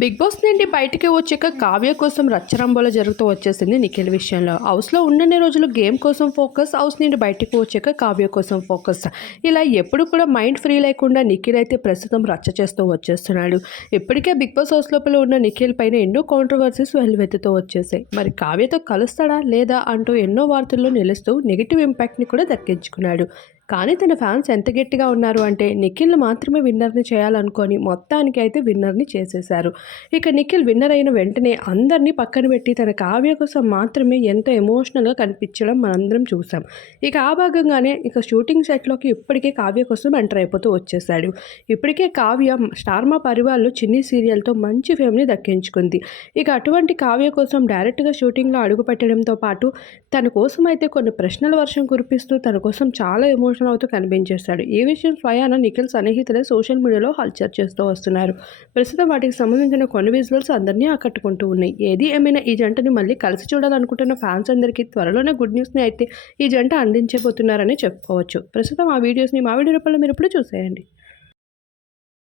Big boss నుండి బయటికి వచ్చాక కావ్య కోసం రచ్చరంబోల జరుగుతూ వచ్చేసింది నిఖిల్ విషయంలో. హౌస్లో ఉండని రోజులు గేమ్ కోసం ఫోకస్ హౌస్ నుండి బయటికి వచ్చాక కావ్య కోసం ఫోకస్. ఇలా ఎప్పుడు కూడా మైండ్ ఫ్రీ లేకుండా నిఖిల్ అయితే ప్రస్తుతం రచ్చ చేస్తూ వచ్చేస్తున్నాడు. ఇప్పటికే బిగ్ బాస్ హౌస్ లోపల ఉన్న నిఖిల్ పైన ఎన్నో కాంట్రవర్సీస్ వెల్లువెత్తుతూ వచ్చేసాయి. మరి కావ్యతో కలుస్తాడా లేదా అంటూ ఎన్నో వార్తల్లో నిలుస్తూ నెగిటివ్ ఇంపాక్ట్ని కూడా దక్కించుకున్నాడు. కానీ తన ఫ్యాన్స్ ఎంత గట్టిగా ఉన్నారు అంటే నిఖిల్ మాత్రమే విన్నర్ని చేయాలనుకొని మొత్తానికి అయితే విన్నర్ని చేసేశారు. ఇక నిఖిల్ విన్నర్ అయిన వెంటనే అందరినీ పక్కన పెట్టి తన కావ్య కోసం మాత్రమే ఎంతో ఎమోషనల్గా కనిపించడం మనందరం చూసాం. ఇక ఆ భాగంగానే ఇక షూటింగ్ సెట్లోకి ఇప్పటికే కావ్య కోసం ఎంటర్ అయిపోతూ వచ్చేసాడు ఇప్పటికే కావ్య స్టార్మా పరివార్లో చిన్ని సీరియల్తో మంచి ఫేమ్ని దక్కించుకుంది. ఇక అటువంటి కావ్య కోసం డైరెక్ట్గా షూటింగ్లో అడుగుపెట్టడంతో పాటు తన కోసం అయితే కొన్ని ప్రశ్నల వర్షం కురిపిస్తూ తన కోసం చాలా సంతోషం అవుతూ కనిపించేస్తాడు. ఈ విషయం స్వయాన నిఖిల్ సన్నిహితులే సోషల్ మీడియాలో హల్చర్ చేస్తూ వస్తున్నారు. ప్రస్తుతం వాటికి సంబంధించిన కొన్ని విజువల్స్ అందరినీ ఆకట్టుకుంటూ ఉన్నాయి. ఏది ఏమైనా ఈ జంటని మళ్ళీ కలిసి చూడాలనుకుంటున్న ఫ్యాన్స్ అందరికీ త్వరలోనే గుడ్ న్యూస్ని అయితే ఈ జంట అందించబోతున్నారని చెప్పుకోవచ్చు. ప్రస్తుతం ఆ వీడియోస్ని మా వీడియో రూపంలో మీరు ఇప్పుడు చూసేయండి.